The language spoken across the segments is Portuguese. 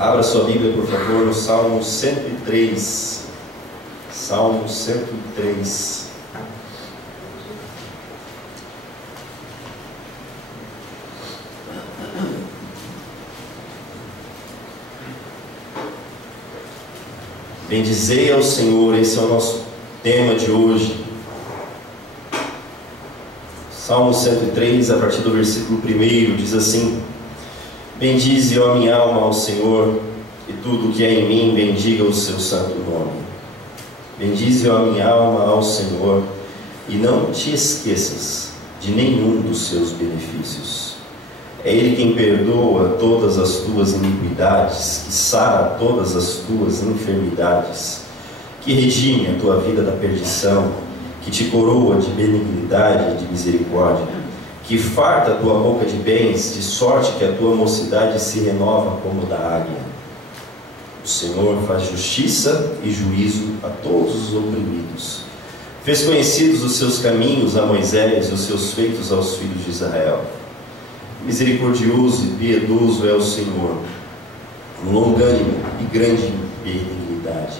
Abra sua Bíblia, por favor, no Salmo 103. Salmo 103. Bendizei ao Senhor, esse é o nosso tema de hoje. Salmo 103, a partir do versículo 1, diz assim: Bendize, ó minha alma, ao Senhor, e tudo o que é em mim, bendiga o seu santo nome. Bendize, ó minha alma, ao Senhor, e não te esqueças de nenhum dos seus benefícios. É Ele quem perdoa todas as tuas iniquidades, que sara todas as tuas enfermidades, que redime a tua vida da perdição, que te coroa de benignidade e de misericórdia, que farta a tua boca de bens, de sorte que a tua mocidade se renova como da águia. O Senhor faz justiça e juízo a todos os oprimidos. Fez conhecidos os seus caminhos a Moisés e os seus feitos aos filhos de Israel. Misericordioso e piedoso é o Senhor, longânimo e grande em benignidade.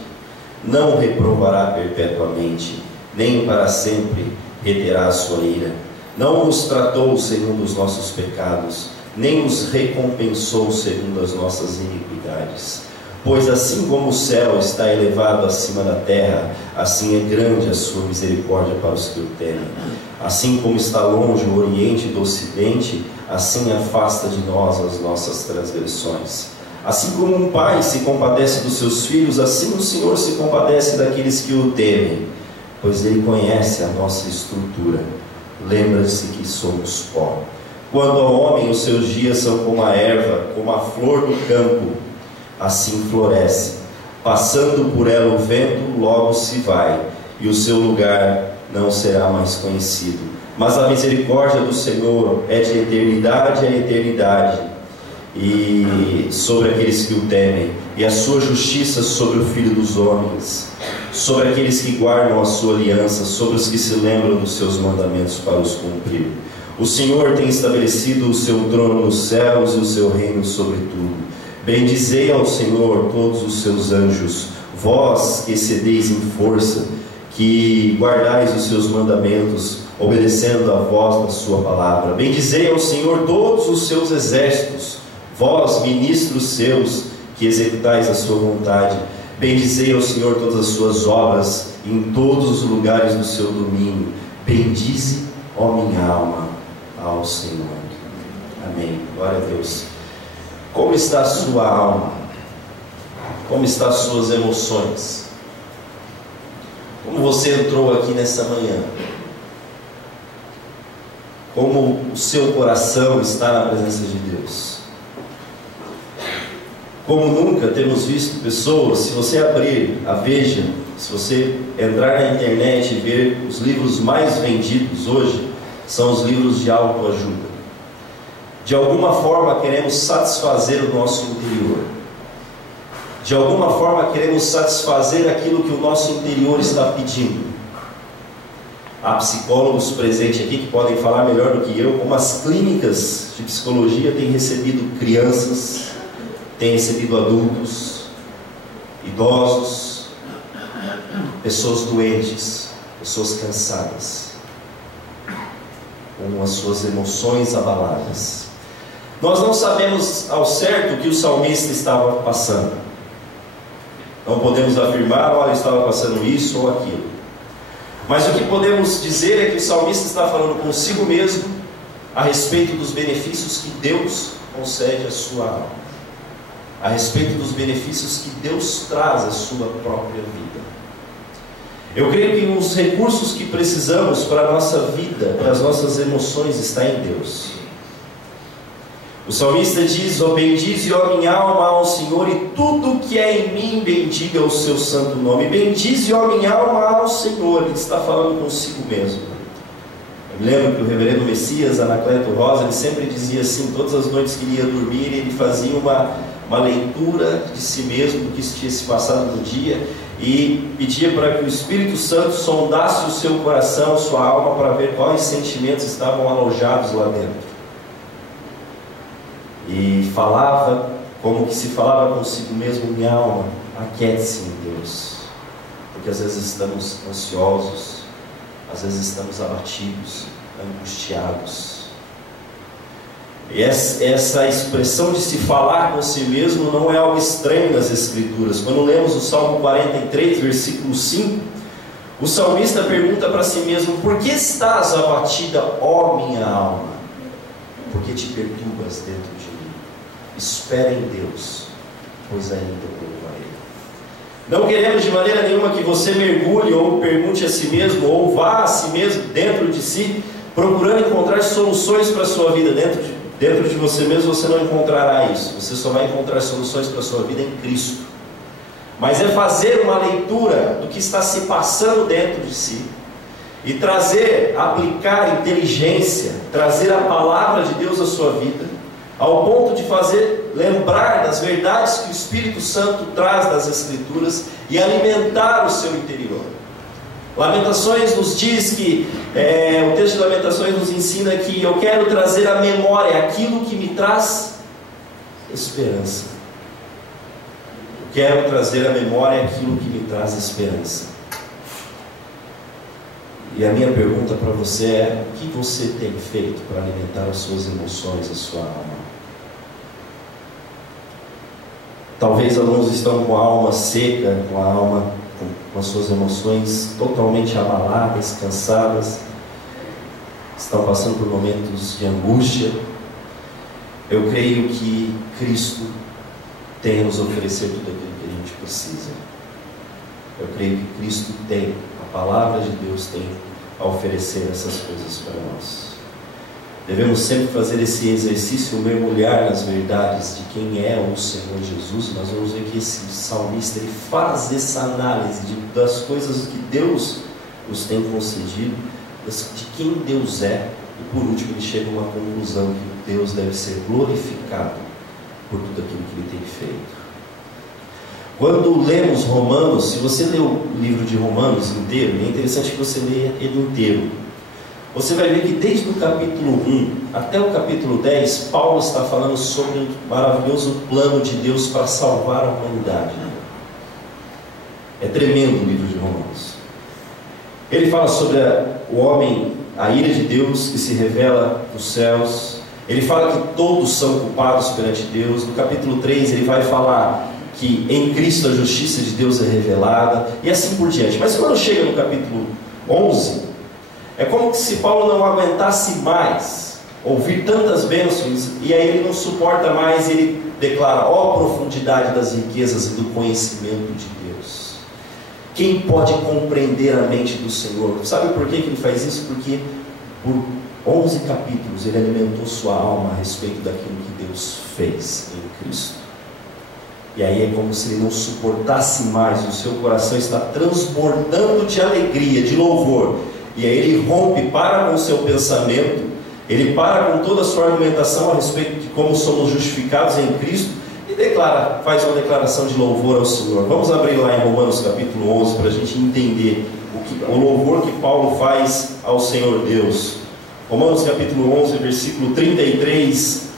Não reprovará perpetuamente, nem para sempre reterá a sua ira. Não nos tratou segundo os nossos pecados, nem nos recompensou segundo as nossas iniquidades. Pois assim como o céu está elevado acima da terra, assim é grande a sua misericórdia para os que o temem. Assim como está longe o oriente do ocidente, assim afasta de nós as nossas transgressões. Assim como um pai se compadece dos seus filhos, assim o Senhor se compadece daqueles que o temem, pois Ele conhece a nossa estrutura. Lembra-se que somos pó. Quando ao homem os seus dias são como a erva, como a flor do campo, assim floresce. Passando por ela o vento, logo se vai, e o seu lugar não será mais conhecido. Mas a misericórdia do Senhor é de eternidade a eternidade, e sobre aqueles que o temem, e a sua justiça sobre o Filho dos homens, sobre aqueles que guardam a sua aliança, sobre os que se lembram dos seus mandamentos para os cumprir. O Senhor tem estabelecido o seu trono nos céus e o seu reino sobre tudo. Bendizei ao Senhor todos os seus anjos, vós que excedeis em força, que guardais os seus mandamentos, obedecendo a voz da sua palavra. Bendizei ao Senhor todos os seus exércitos, vós, ministros seus, que executais a sua vontade. Bendizei ao Senhor todas as suas obras, em todos os lugares do seu domínio. Bendize, ó minha alma, ao Senhor. Amém. Glória a Deus. Como está a sua alma? Como estão as suas emoções? Como você entrou aqui nessa manhã? Como o seu coração está na presença de Deus? Como nunca temos visto pessoas, se você abrir a Veja, se você entrar na internet e ver os livros mais vendidos hoje, são os livros de autoajuda. De alguma forma queremos satisfazer o nosso interior. De alguma forma queremos satisfazer aquilo que o nosso interior está pedindo. Há psicólogos presentes aqui que podem falar melhor do que eu, como as clínicas de psicologia têm recebido crianças, têm recebido adultos, idosos, pessoas doentes, pessoas cansadas, com as suas emoções abaladas. Nós não sabemos ao certo o que o salmista estava passando. Não podemos afirmar, olha, estava passando isso ou aquilo. Mas o que podemos dizer é que o salmista está falando consigo mesmo a respeito dos benefícios que Deus concede à sua alma, a respeito dos benefícios que Deus traz à sua própria vida. Eu creio que os recursos que precisamos para a nossa vida, para as nossas emoções, está em Deus. O salmista diz: ó, bendize, ó minha alma, ao Senhor, e tudo que é em mim, bendiga o seu santo nome. Bendize, ó minha alma, ao Senhor. Ele está falando consigo mesmo. Eu me lembro que o reverendo Messias, Anacleto Rosa, ele sempre dizia assim, todas as noites que ele ia dormir, ele fazia uma leitura de si mesmo, do que tinha se passado no dia, e pedia para que o Espírito Santo sondasse o seu coração, sua alma, para ver quais sentimentos estavam alojados lá dentro. E falava como que se falava consigo mesmo: minha alma, aquiete-se em Deus. Porque às vezes estamos ansiosos, às vezes estamos abatidos, angustiados. E essa expressão de se falar com si mesmo não é algo estranho nas Escrituras. Quando lemos o Salmo 43, versículo 5, o salmista pergunta para si mesmo: por que estás abatida, ó minha alma? Porque te perturbas dentro de mim. Espera em Deus, pois ainda louvarei. Não queremos de maneira nenhuma que você mergulhe ou pergunte a si mesmo, ou vá a si mesmo dentro de si, procurando encontrar soluções para a sua vida. Dentro de você mesmo você não encontrará isso. Você só vai encontrar soluções para a sua vida em Cristo. Mas é fazer uma leitura do que está se passando dentro de si e aplicar inteligência, trazer a palavra de Deus à sua vida, ao ponto de fazer lembrar das verdades que o Espírito Santo traz das Escrituras e alimentar o seu interior. Lamentações nos diz que, o texto de Lamentações nos ensina que eu quero trazer à memória aquilo que me traz esperança. Quero trazer à memória aquilo que me traz esperança. E a minha pergunta para você é: o que você tem feito para alimentar as suas emoções, a sua alma? Talvez alguns estão com a alma seca, com as suas emoções totalmente abaladas, cansadas, estão passando por momentos de angústia. Eu creio que Cristo tem a nos oferecer tudo aquilo que a gente precisa. Eu creio que Cristo tem, a palavra de Deus tem a oferecer essas coisas para nós. Devemos sempre fazer esse exercício, mergulhar nas verdades de quem é o Senhor Jesus. Nós vamos ver que esse salmista, ele faz essa análise das coisas que Deus nos tem concedido, de quem Deus é, e por último ele chega a uma conclusão: que Deus deve ser glorificado por tudo aquilo que ele tem feito. Quando lemos Romanos, se você ler o livro de Romanos inteiro, é interessante que você leia ele inteiro. Você vai ver que desde o capítulo 1 até o capítulo 10, Paulo está falando sobre o maravilhoso plano de Deus para salvar a humanidade. É tremendo o livro de Romanos. Ele fala sobre o homem, a ira de Deus que se revela dos céus. Ele fala que todos são culpados perante Deus. No capítulo 3 ele vai falar que em Cristo a justiça de Deus é revelada, e assim por diante. Mas quando chega no capítulo 11, é como se Paulo não aguentasse mais ouvir tantas bênçãos, e aí ele não suporta mais, e ele declara: ó profundidade das riquezas e do conhecimento de Deus. Quem pode compreender a mente do Senhor? Sabe por que ele faz isso? Porque por 11 capítulos ele alimentou sua alma a respeito daquilo que Deus fez em Cristo. E aí é como se ele não suportasse mais, o seu coração está transbordando de alegria, de louvor. E aí ele rompe, para com o seu pensamento, ele para com toda a sua argumentação a respeito de como somos justificados em Cristo e faz uma declaração de louvor ao Senhor. Vamos abrir lá em Romanos capítulo 11 para a gente entender o louvor que Paulo faz ao Senhor Deus. Romanos capítulo 11, versículo 33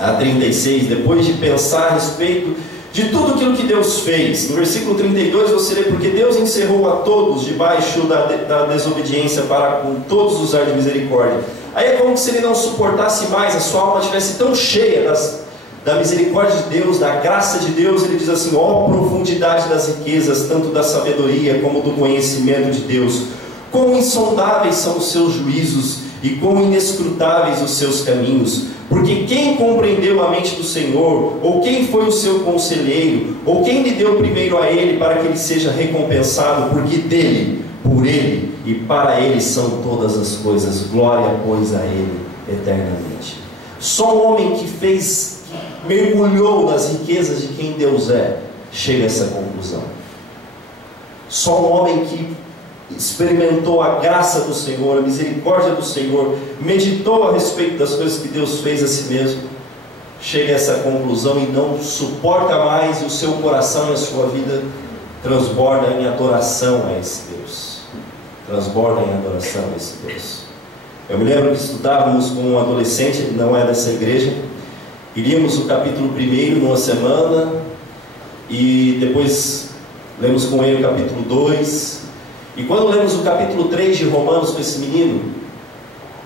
a 36, depois de pensar a respeito de tudo aquilo que Deus fez. No versículo 32 você lê: porque Deus encerrou a todos debaixo da desobediência para com todos usar de misericórdia. Aí é como se ele não suportasse mais, a sua alma estivesse tão cheia da misericórdia de Deus, da graça de Deus. Ele diz assim: ó profundidade das riquezas, tanto da sabedoria como do conhecimento de Deus. Quão insondáveis são os seus juízos e quão inescrutáveis os seus caminhos. Porque quem compreendeu a mente do Senhor? Ou quem foi o seu conselheiro? Ou quem lhe deu primeiro a ele para que ele seja recompensado? Porque dele, por ele e para ele são todas as coisas. Glória, pois, a ele eternamente. Só um homem que mergulhou nas riquezas de quem Deus é, chega a essa conclusão. Só um homem que experimentou a graça do Senhor, a misericórdia do Senhor, meditou a respeito das coisas que Deus fez a si mesmo, chega a essa conclusão e não suporta mais, e o seu coração e a sua vida transborda em adoração a esse Deus. Transborda em adoração a esse Deus. Eu me lembro que estudávamos com um adolescente, ele não é dessa igreja, Iríamos o capítulo 1 numa semana, e depois lemos com ele o capítulo 2. E quando lemos o capítulo 3 de Romanos com esse menino,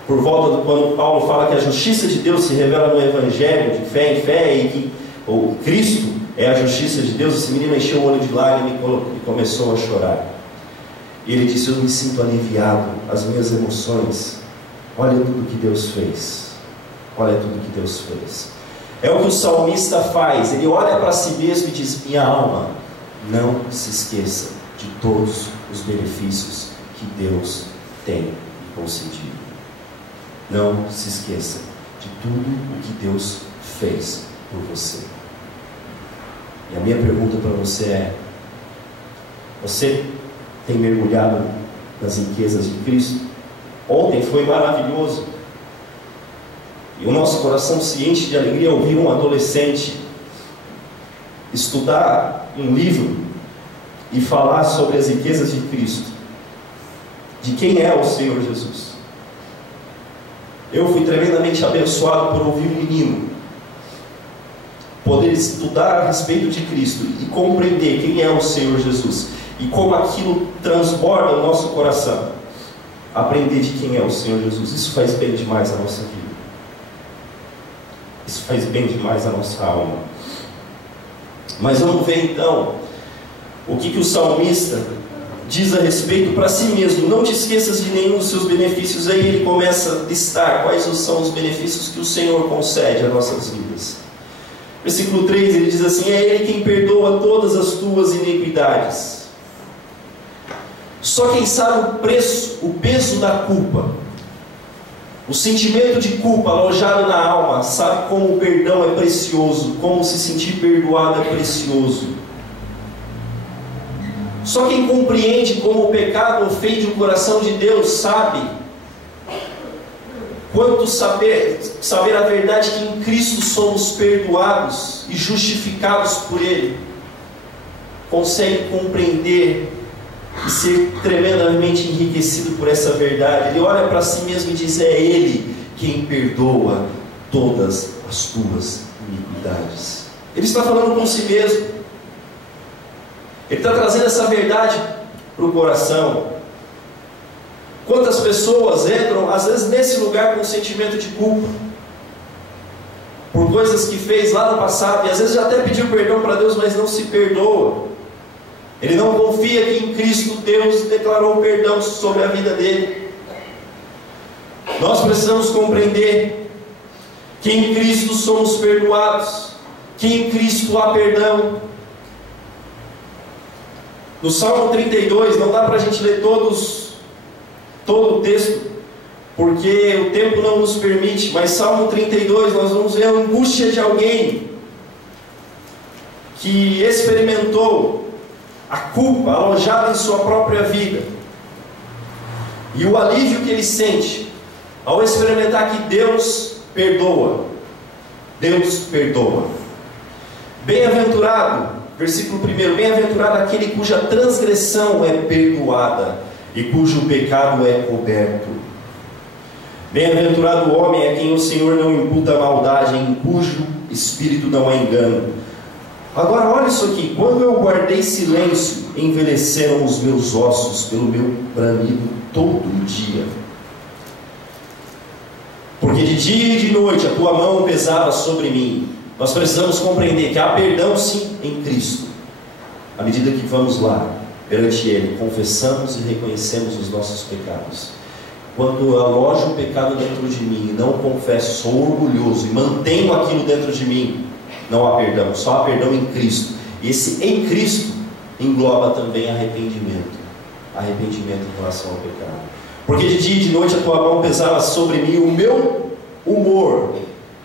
por volta do quando Paulo fala que a justiça de Deus se revela no Evangelho, de fé em fé, e que o Cristo é a justiça de Deus, esse menino encheu o olho de lágrimas e começou a chorar. E ele disse: eu me sinto aliviado, as minhas emoções, olha tudo que Deus fez, olha tudo que Deus fez. É o que o salmista faz, ele olha para si mesmo e diz: minha alma, não se esqueça de todos os benefícios que Deus tem lhe concedido. Não se esqueça de tudo o que Deus fez por você. E a minha pergunta para você é: você tem mergulhado nas riquezas de Cristo? Ontem foi maravilhoso, e o nosso coração se enche de alegria ao ouvir um adolescente estudar um livro e falar sobre as riquezas de Cristo, de quem é o Senhor Jesus. Eu fui tremendamente abençoado por ouvir um menino poder estudar a respeito de Cristo e compreender quem é o Senhor Jesus e como aquilo transborda o nosso coração. Aprender de quem é o Senhor Jesus, isso faz bem demais à nossa vida, isso faz bem demais à nossa alma. Mas vamos ver então o que o salmista diz a respeito para si mesmo. Não te esqueças de nenhum dos seus benefícios. Aí ele começa a listar quais são os benefícios que o Senhor concede às nossas vidas. Versículo 3, ele diz assim: é Ele quem perdoa todas as tuas iniquidades. Só quem sabe o peso da culpa, o sentimento de culpa alojado na alma, sabe como o perdão é precioso, como se sentir perdoado é precioso. Só quem compreende como o pecado ofende o coração de Deus sabe quanto saber a verdade que em Cristo somos perdoados e justificados por Ele, consegue compreender e ser tremendamente enriquecido por essa verdade. Ele olha para si mesmo e diz: é Ele quem perdoa todas as tuas iniquidades. Ele está falando com si mesmo, ele está trazendo essa verdade para o coração. Quantas pessoas entram às vezes nesse lugar com um sentimento de culpa por coisas que fez lá no passado, e às vezes já até pediu perdão para Deus, mas não se perdoa. Ele não confia que em Cristo Deus declarou perdão sobre a vida dele. Nós precisamos compreender que em Cristo somos perdoados, que em Cristo há perdão. No Salmo 32, não dá para a gente ler todo o texto, porque o tempo não nos permite, mas Salmo 32 nós vamos ver a angústia de alguém que experimentou a culpa alojada em sua própria vida, e o alívio que ele sente ao experimentar que Deus perdoa. Deus perdoa. Bem-aventurado, versículo 1, bem-aventurado aquele cuja transgressão é perdoada e cujo pecado é coberto. Bem-aventurado o homem a quem o Senhor não imputa maldade, em cujo espírito não há engano. Agora olha isso aqui: quando eu guardei silêncio, envelheceram os meus ossos pelo meu bramido todo dia. Porque de dia e de noite a tua mão pesava sobre mim. Nós precisamos compreender que há perdão sim em Cristo, à medida que vamos lá perante Ele, confessamos e reconhecemos os nossos pecados. Quando eu alojo o pecado dentro de mim e não confesso, sou orgulhoso e mantenho aquilo dentro de mim, não há perdão, só há perdão em Cristo. E esse em Cristo engloba também arrependimento em relação ao pecado. Porque de dia e de noite a tua mão pesava sobre mim, o meu humor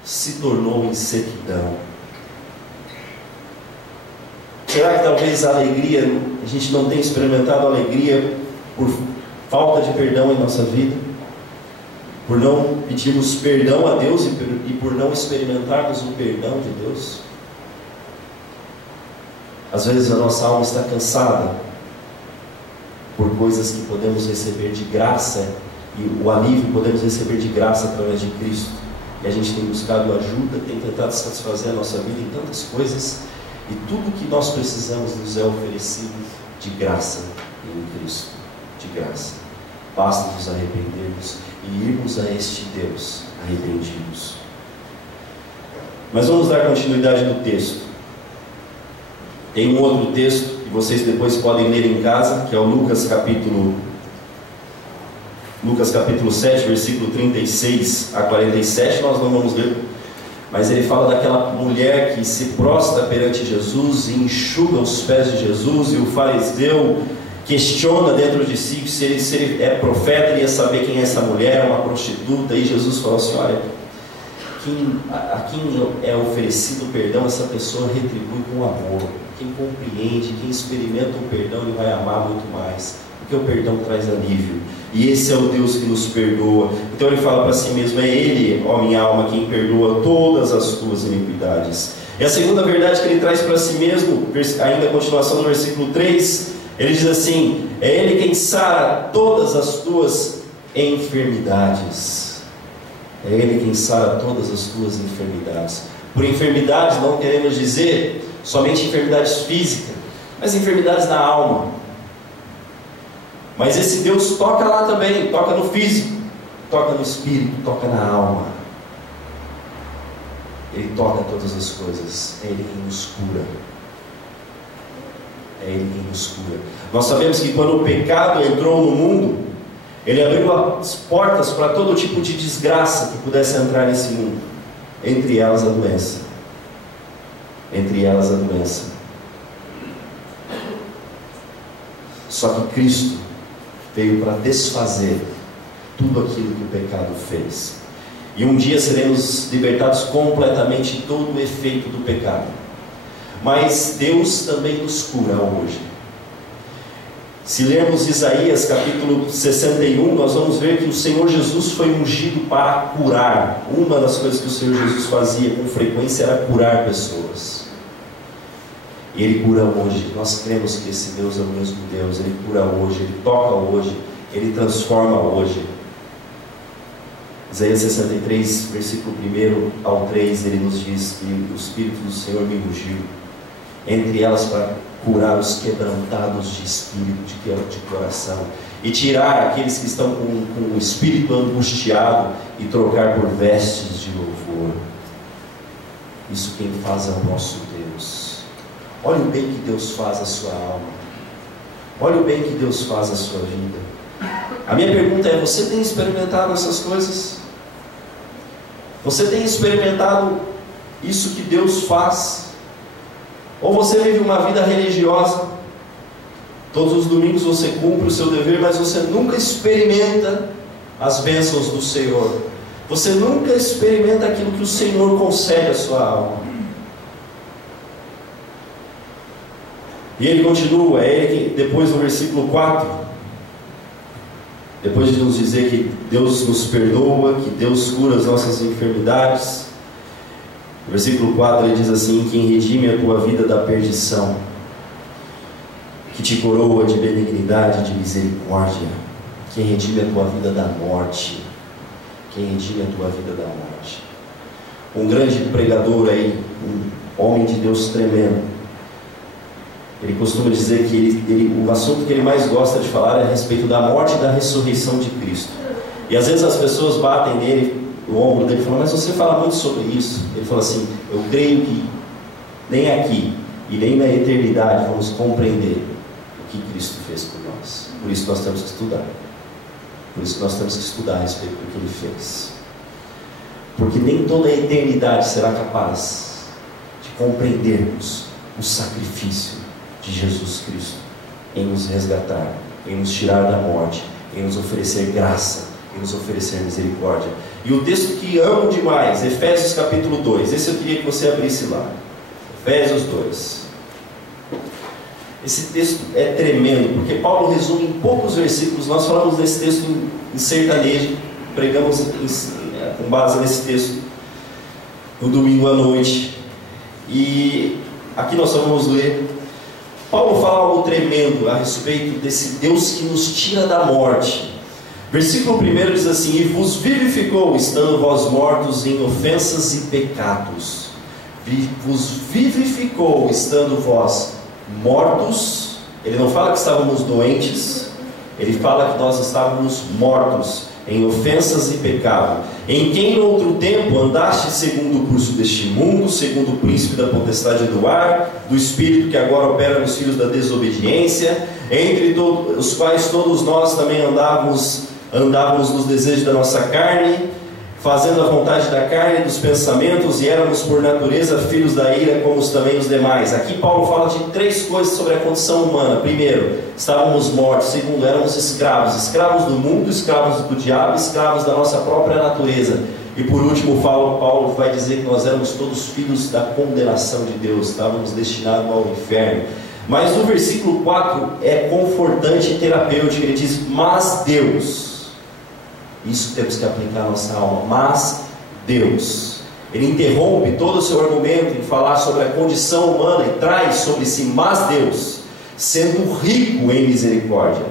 se tornou em sequidão. Será que talvez a alegria, a gente não tenha experimentado alegria por falta de perdão em nossa vida? Por não pedirmos perdão a Deus e por não experimentarmos o perdão de Deus? Às vezes a nossa alma está cansada por coisas que podemos receber de graça, e o alívio podemos receber de graça através de Cristo, E a gente tem buscado ajuda, tem tentado satisfazer a nossa vida em tantas coisas, e tudo que nós precisamos nos é oferecido de graça em Cristo, de graça. Basta nos arrependermos e irmos a este Deus arrependidos. Mas vamos dar continuidade no texto. Tem um outro texto que vocês depois podem ler em casa, que é o Lucas capítulo 7, versículo 36 a 47, nós não vamos ler, mas ele fala daquela mulher que se prostra perante Jesus e enxuga os pés de Jesus, e o fariseu questiona dentro de si se ele é profeta, ele ia saber quem é essa mulher, uma prostituta, e Jesus falou assim: olha, a quem é oferecido perdão, essa pessoa retribui com amor. Quem compreende, quem experimenta o perdão, ele vai amar muito mais, porque o perdão traz alívio, e esse é o Deus que nos perdoa. Então ele fala para si mesmo: é Ele, ó minha alma, quem perdoa todas as tuas iniquidades. E a segunda verdade que ele traz para si mesmo, ainda a continuação do versículo 3, ele diz assim: é Ele quem sara todas as tuas enfermidades. É Ele quem sara todas as tuas enfermidades. Por enfermidades não queremos dizer somente enfermidades físicas, mas enfermidades da alma. Mas esse Deus toca lá também, toca no físico, toca no espírito, toca na alma. Ele toca todas as coisas. É Ele quem nos cura. É Ele quem nos cura. Nós sabemos que quando o pecado entrou no mundo, Ele abriu as portas para todo tipo de desgraça que pudesse entrar nesse mundo. Entre elas a doença. Entre elas a doença. Só que Cristo veio para desfazer tudo aquilo que o pecado fez. E um dia seremos libertados completamente de todo o efeito do pecado. Mas Deus também nos cura hoje. Se lermos Isaías capítulo 61, nós vamos ver que o Senhor Jesus foi ungido para curar. Uma das coisas que o Senhor Jesus fazia com frequência era curar pessoas. E Ele cura hoje. Nós cremos que esse Deus é o mesmo Deus. Ele cura hoje, Ele toca hoje, Ele transforma hoje. Isaías 63, versículo 1 ao 3, ele nos diz que o Espírito do Senhor me ungiu, entre elas para curar os quebrantados de espírito, de coração, e tirar aqueles que estão com o espírito angustiado e trocar por vestes de louvor. Isso quem faz é o nosso Deus. Olha o bem que Deus faz à sua alma. Olha o bem que Deus faz à sua vida. A minha pergunta é: você tem experimentado essas coisas? Você tem experimentado isso que Deus faz? Ou você vive uma vida religiosa? Todos os domingos você cumpre o seu dever, mas você nunca experimenta as bênçãos do Senhor. Você nunca experimenta aquilo que o Senhor concede à sua alma. E ele continua, é ele que, depois no versículo 4, depois de nos dizer que Deus nos perdoa, que Deus cura as nossas enfermidades, no versículo 4 ele diz assim: quem redime a tua vida da perdição, que te coroa de benignidade e de misericórdia, quem redime a tua vida da morte, quem redime a tua vida da morte. Um grande pregador aí, um homem de Deus tremendo, ele costuma dizer que o assunto que ele mais gosta de falar é a respeito da morte e da ressurreição de Cristo. E às vezes as pessoas batem nele, no ombro dele, e falam: mas você fala muito sobre isso. Ele fala assim: eu creio que nem aqui e nem na eternidade vamos compreender o que Cristo fez por nós. Por isso nós temos que estudar. Por isso nós temos que estudar a respeito do que Ele fez. Porque nem toda a eternidade será capaz de compreendermos o sacrifício de Jesus Cristo em nos resgatar, em nos tirar da morte, em nos oferecer graça, em nos oferecer misericórdia. E o texto que amo demais, Efésios capítulo 2, esse eu queria que você abrisse lá. Efésios 2. Esse texto é tremendo, porque Paulo resume em poucos versículos. Nós falamos desse texto em sertanejo, pregamos com base nesse texto no domingo à noite. E aqui nós só vamos ler. Paulo fala algo tremendo a respeito desse Deus que nos tira da morte. Versículo 1 diz assim: e vos vivificou, estando vós mortos em ofensas e pecados. Vos vivificou, estando vós mortos. Ele não fala que estávamos doentes, ele fala que nós estávamos mortos em ofensas e pecado, em quem no outro tempo andaste segundo o curso deste mundo, segundo o príncipe da potestade do ar, do espírito que agora opera nos filhos da desobediência, entre os quais todos nós também andávamos nos desejos da nossa carne, fazendo a vontade da carne e dos pensamentos, e éramos por natureza filhos da ira, como também os demais. Aqui Paulo fala de 3 coisas sobre a condição humana. Primeiro, estávamos mortos. Segundo, éramos escravos do mundo, escravos do diabo, escravos da nossa própria natureza. E por último, Paulo vai dizer que nós éramos todos filhos da condenação de Deus, estávamos destinados ao inferno. Mas no versículo 4 é confortante e terapêutico. Ele diz: mas Deus. Isso temos que aplicar na nossa alma. Mas Deus. Ele interrompe todo o seu argumento em falar sobre a condição humana e traz sobre si: mas Deus, sendo rico em misericórdia,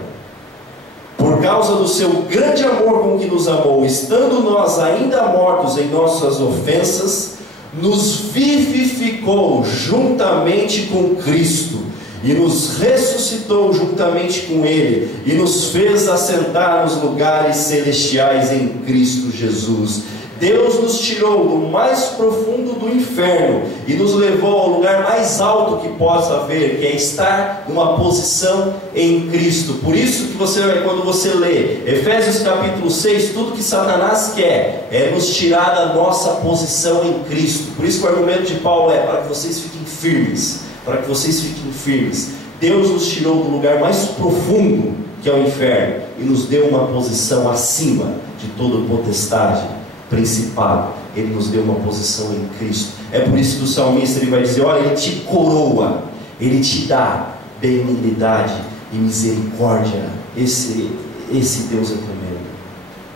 por causa do seu grande amor com que nos amou, estando nós ainda mortos em nossas ofensas, nos vivificou juntamente com Cristo, e nos ressuscitou juntamente com Ele, e nos fez assentar nos lugares celestiais em Cristo Jesus. Deus nos tirou do mais profundo do inferno e nos levou ao lugar mais alto que possa haver, que é estar numa posição em Cristo. Por isso que quando você lê Efésios capítulo 6, tudo que Satanás quer é nos tirar da nossa posição em Cristo. Por isso que o argumento de Paulo é para que vocês fiquem firmes. Para que vocês fiquem firmes. Deus nos tirou do lugar mais profundo, que é o inferno, e nos deu uma posição acima de toda potestade, principado. Ele nos deu uma posição em Cristo. É por isso que o salmista ele vai dizer: olha, Ele te coroa, Ele te dá benignidade e misericórdia. Esse Deus é tremendo.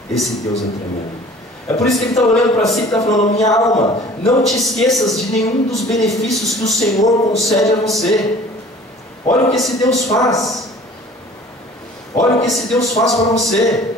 Esse Deus é tremendo. É por isso que ele está olhando para si e está falando: minha alma, não te esqueças de nenhum dos benefícios que o Senhor concede a você. Olha o que esse Deus faz. Olha o que esse Deus faz para você.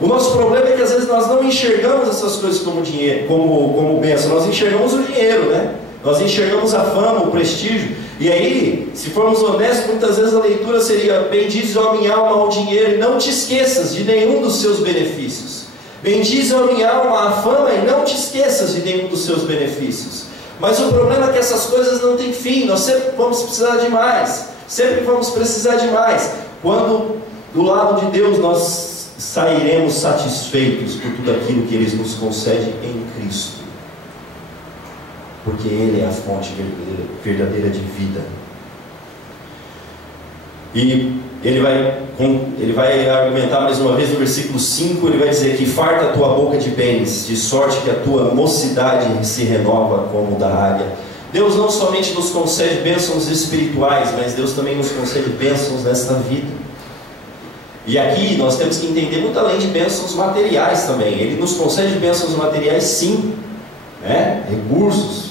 O nosso problema é que às vezes nós não enxergamos essas coisas como dinheiro, como bênção. Nós enxergamos o dinheiro, né? Nós enxergamos a fama, o prestígio. E aí, se formos honestos, muitas vezes a leitura seria: bendize, ó minha alma, ao dinheiro, e não te esqueças de nenhum dos seus benefícios. Bendize, ó minha alma, a fama, e não te esqueças de nenhum dos seus benefícios. Mas o problema é que essas coisas não têm fim. Nós sempre vamos precisar de mais. Sempre vamos precisar de mais. Quando do lado de Deus nós sairemos satisfeitos por tudo aquilo que Ele nos concede em Cristo, porque Ele é a fonte verdadeira de vida. E ele vai argumentar mais uma vez no versículo 5. Ele vai dizer que farta a tua boca de bens, de sorte que a tua mocidade se renova como da águia. Deus não somente nos concede bênçãos espirituais, mas Deus também nos concede bênçãos nesta vida. E aqui nós temos que entender muito além de bênçãos materiais também. Ele nos concede bênçãos materiais, sim, né? Recursos.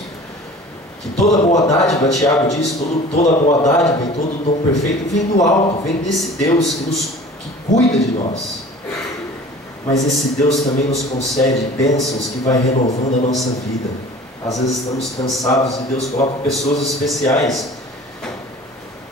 Que toda boa dádiva, Tiago diz, toda boa dádiva e todo dom perfeito vem do alto, vem desse Deus que cuida de nós. Mas esse Deus também nos concede bênçãos que vai renovando a nossa vida. Às vezes estamos cansados e Deus coloca pessoas especiais.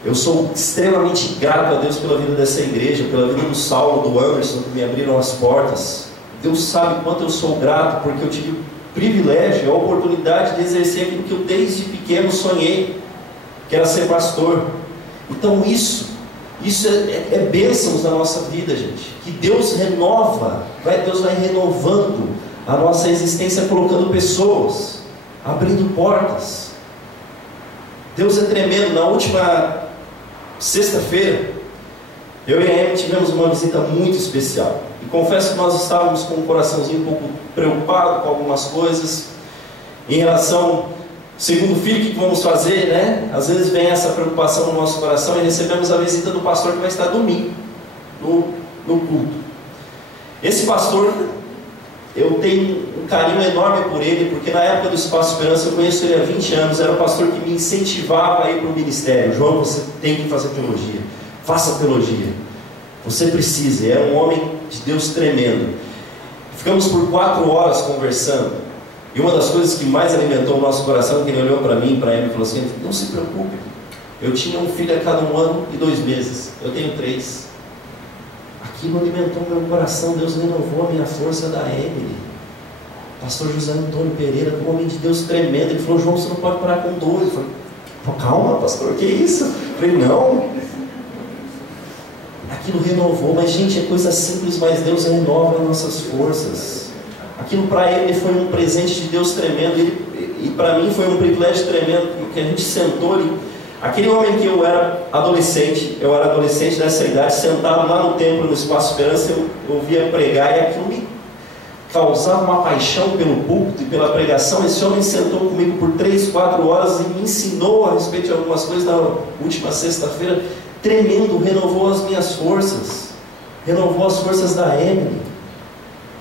Eu sou extremamente grato a Deus pela vida dessa igreja, pela vida do Saulo, do Anderson, que me abriram as portas. Deus sabe quanto eu sou grato, porque eu tive o privilégio, a oportunidade de exercer aquilo que eu desde pequeno sonhei, que era ser pastor. Então isso é bênçãos na nossa vida, gente, que Deus renova, Deus vai renovando a nossa existência, colocando pessoas, abrindo portas. Deus é tremendo. Na última sexta-feira, eu e a Amy tivemos uma visita muito especial. E confesso que nós estávamos com um coraçãozinho um pouco preocupado com algumas coisas, em relação ao segundo filho, o que vamos fazer, né? Às vezes vem essa preocupação no nosso coração, e recebemos a visita do pastor que vai estar domingo, no culto. Esse pastor, eu tenho um carinho enorme por ele, porque na época do Espaço Esperança, eu conheço ele há 20 anos, era o pastor que me incentivava a ir para o ministério. João, você tem que fazer teologia, faça teologia. Você precisa. Era um homem de Deus tremendo. Ficamos por 4 horas conversando. E uma das coisas que mais alimentou o nosso coração, que ele olhou para mim, para ele e falou assim: não se preocupe, eu tinha um filho a cada 1 ano e 2 meses, eu tenho 3. Aquilo alimentou o meu coração. Deus renovou a minha força da Emily. Pastor José Antônio Pereira, um homem de Deus tremendo, ele falou: João, você não pode parar com 2. Eu falei: calma, pastor, que isso? Eu falei: não. Aquilo renovou. Mas gente, é coisa simples, mas Deus renova as nossas forças. Aquilo para ele foi um presente de Deus tremendo, e para mim foi um privilégio tremendo, porque a gente sentou ali. Aquele homem que eu era adolescente dessa idade, sentado lá no templo, no Espaço Esperança, eu ouvia pregar, e aquilo me causava uma paixão pelo púlpito e pela pregação. Esse homem sentou comigo por 3, 4 horas e me ensinou a respeito de algumas coisas na última sexta-feira. Tremendo, renovou as minhas forças, renovou as forças da Emily.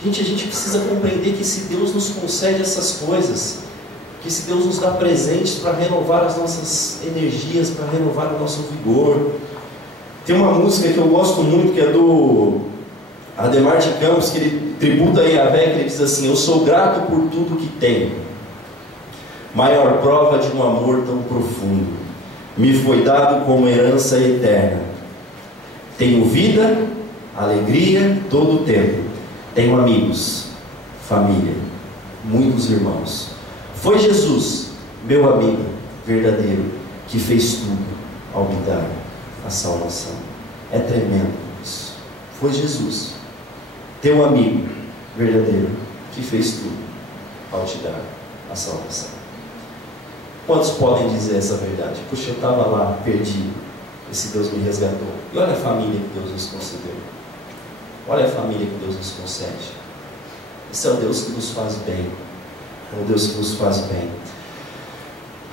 Gente, a gente precisa compreender que esse Deus nos concede essas coisas, que esse Deus nos dá presentes para renovar as nossas energias, para renovar o nosso vigor. Tem uma música que eu gosto muito, que é do Ademar de Campos, que ele tributa a Yahvé, que ele diz assim: eu sou grato por tudo que tenho, maior prova de um amor tão profundo, me foi dado como herança eterna. Tenho vida, alegria todo o tempo, tenho amigos, família, muitos irmãos. Foi Jesus, meu amigo verdadeiro, que fez tudo ao me dar a salvação. É tremendo isso. Foi Jesus, teu amigo verdadeiro, que fez tudo ao te dar a salvação. Quantos podem dizer essa verdade? Puxa, eu estava lá perdido, esse Deus me resgatou. E olha a família que Deus nos concedeu. Olha a família que Deus nos concede. Esse é o Deus que nos faz bem. É um Deus que nos faz bem.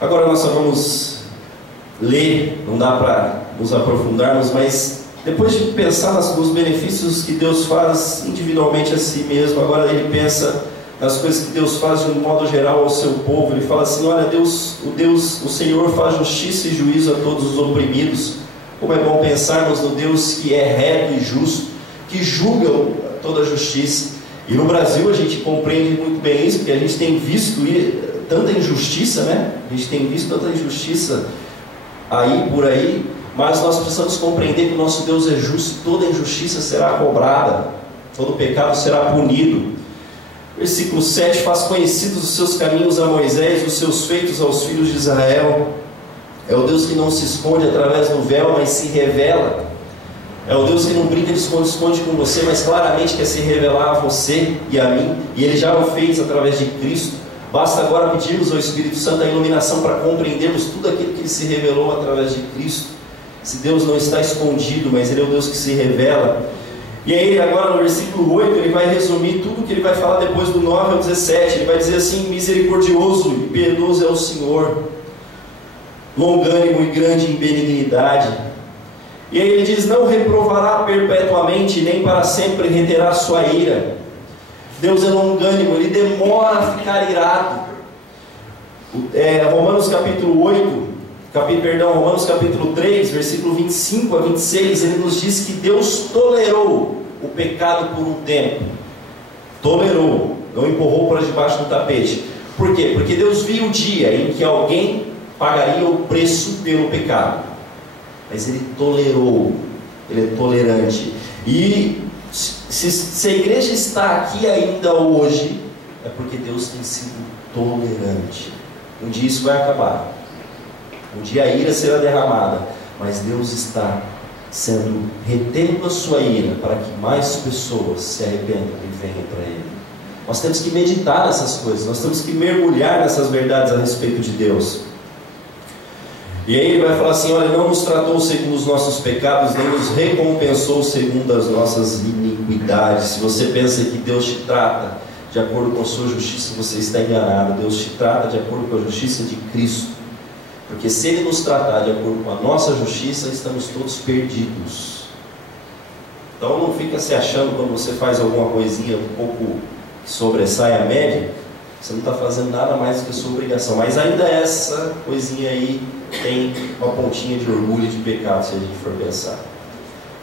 Agora nós só vamos ler, não dá para nos aprofundarmos, mas depois de pensar nos benefícios que Deus faz individualmente a si mesmo, agora ele pensa nas coisas que Deus faz de um modo geral ao seu povo. Ele fala assim: olha, o Senhor faz justiça e juízo a todos os oprimidos. Como é bom pensarmos no Deus que é reto e justo, que julga toda a justiça. E no Brasil a gente compreende muito bem isso, porque a gente tem visto tanta injustiça, né? A gente tem visto tanta injustiça por aí, mas nós precisamos compreender que o nosso Deus é justo, toda injustiça será cobrada, todo pecado será punido. Versículo 7: faz conhecidos os seus caminhos a Moisés, os seus feitos aos filhos de Israel. É o Deus que não se esconde através do véu, mas se revela. É o Deus que não brinca de esconde-esconde com você, mas claramente quer se revelar a você e a mim, e Ele já o fez através de Cristo. Basta agora pedirmos ao Espírito Santo a iluminação para compreendermos tudo aquilo que Ele se revelou através de Cristo. Esse Deus não está escondido, mas Ele é o Deus que se revela. E aí agora no versículo 8 ele vai resumir tudo o que ele vai falar depois do 9 ao 17. Ele vai dizer assim: misericordioso e piedoso é o Senhor, longânimo e grande em benignidade. E aí ele diz: não reprovará perpetuamente, nem para sempre reterá sua ira. Deus é longânimo, Ele demora a ficar irado. Romanos capítulo 3, versículo 25 a 26, ele nos diz que Deus tolerou o pecado por um tempo. Tolerou, não empurrou para debaixo do tapete. Por quê? Porque Deus viu o dia em que alguém pagaria o preço pelo pecado. Mas Ele tolerou, Ele é tolerante. E se a igreja está aqui ainda hoje, é porque Deus tem sido tolerante. Um dia isso vai acabar, um dia a ira será derramada, mas Deus está retendo a sua ira para que mais pessoas se arrependam e venham para Ele. Nós temos que meditar nessas coisas, nós temos que mergulhar nessas verdades a respeito de Deus. E aí ele vai falar assim: olha, não nos tratou segundo os nossos pecados, nem nos recompensou segundo as nossas iniquidades. Se você pensa que Deus te trata de acordo com a sua justiça, você está enganado. Deus te trata de acordo com a justiça de Cristo. Porque se Ele nos tratar de acordo com a nossa justiça, estamos todos perdidos. Então não fica se achando quando você faz alguma coisinha um pouco que sobressai a média, você não está fazendo nada mais do que a sua obrigação. Mas ainda essa coisinha aí tem uma pontinha de orgulho e de pecado, se a gente for pensar.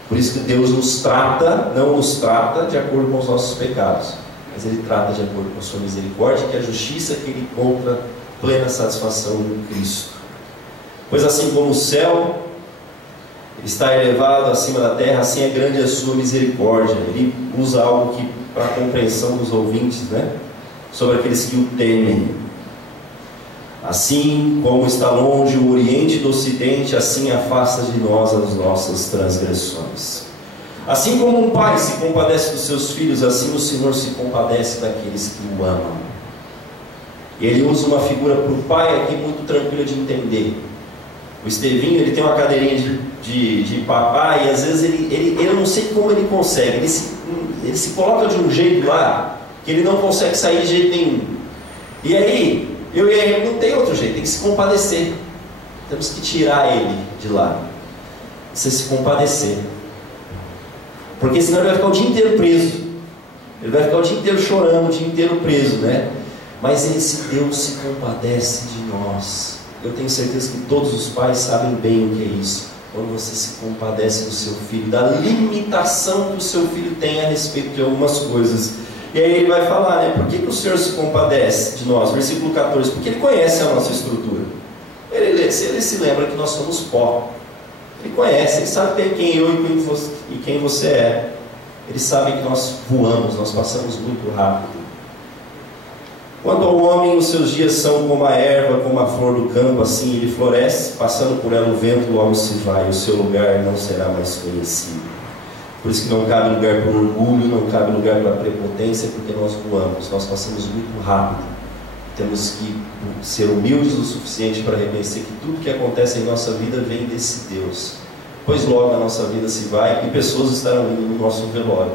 Por isso que Deus nos trata, não nos trata de acordo com os nossos pecados, mas Ele trata de acordo com a sua misericórdia, que é a justiça que Ele encontra plena satisfação em Cristo. Pois assim como o céu está elevado acima da terra, assim é grande a sua misericórdia. Ele usa algo que, para a compreensão dos ouvintes, sobre aqueles que o temem. Assim como está longe o Oriente do Ocidente, assim afasta de nós as nossas transgressões. Assim como um pai se compadece dos seus filhos, assim o Senhor se compadece daqueles que o amam. E ele usa uma figura para o pai aqui muito tranquila de entender. O Estevinho, ele tem uma cadeirinha de papai, e às vezes eu não sei como ele consegue, ele se coloca de um jeito lá, que ele não consegue sair de jeito nenhum. E aí, eu e ele não tem outro jeito, tem que se compadecer. Temos que tirar ele de lá. Você se compadecer. Porque senão ele vai ficar o dia inteiro preso. Ele vai ficar o dia inteiro chorando, o dia inteiro preso, Mas esse Deus se compadece de nós. Eu tenho certeza que todos os pais sabem bem o que é isso. Quando você se compadece do seu filho, da limitação que o seu filho tem a respeito de algumas coisas. E aí ele vai falar, por que o Senhor se compadece de nós? Versículo 14, porque Ele conhece a nossa estrutura. Ele se lembra que nós somos pó. Ele conhece, Ele sabe quem eu e quem você é. Ele sabe que nós voamos, nós passamos muito rápido. Quanto ao homem, os seus dias são como a erva, como a flor do campo, assim ele floresce, passando por ela o vento logo se vai, e o seu lugar não será mais conhecido. Por isso que não cabe lugar para orgulho, não cabe lugar para prepotência, porque nós voamos, nós passamos muito rápido. Temos que ser humildes o suficiente para reconhecer que tudo que acontece em nossa vida vem desse Deus. Pois logo a nossa vida se vai e pessoas estarão indo no nosso velório.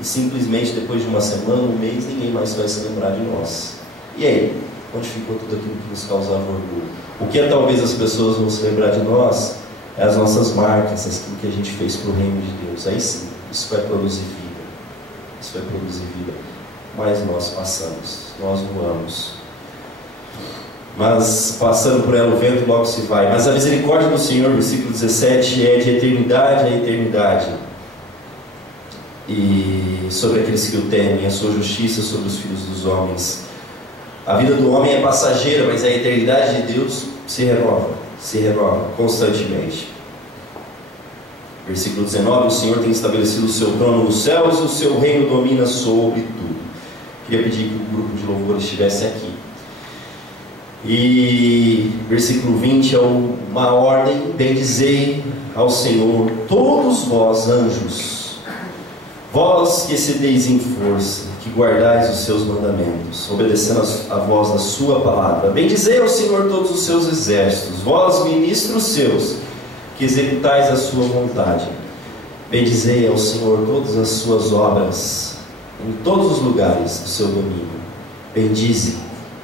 E simplesmente depois de uma semana, um mês, ninguém mais vai se lembrar de nós. E aí? Onde ficou tudo aquilo que nos causava orgulho? O que talvez as pessoas vão se lembrar de nós é as nossas marcas, aquilo que a gente fez para o reino de Deus. Aí sim, isso vai produzir vida. Isso vai produzir vida. Mas nós passamos, nós voamos. Mas passando por ela o vento logo se vai. Mas a misericórdia do Senhor, versículo 17, é de eternidade a eternidade. E sobre aqueles que o temem, a sua justiça sobre os filhos dos homens. A vida do homem é passageira, mas a eternidade de Deus se renova constantemente. Versículo 19, o Senhor tem estabelecido o seu trono nos céus e o seu reino domina sobre tudo. Queria pedir que o grupo de louvor estivesse aqui. E versículo 20 é uma ordem: bendizei ao Senhor todos vós anjos, vós que excedeis em força, que guardais os seus mandamentos, obedecendo a voz da sua palavra. Bendizei ao Senhor todos os seus exércitos, vós ministros seus, que executais a sua vontade. Bendizei ao Senhor todas as suas obras, em todos os lugares do seu domínio. Bendize,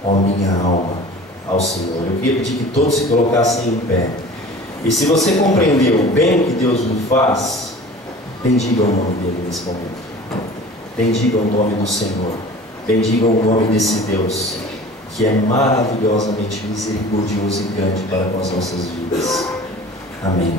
ó minha alma, ao Senhor. Eu queria pedir que todos se colocassem em pé. E se você compreendeu bem o que Deus nos faz, bendiga o nome dele nesse momento. Bendiga o nome do Senhor. Bendiga o nome desse Deus que é maravilhosamente misericordioso e grande para com as nossas vidas. Amém.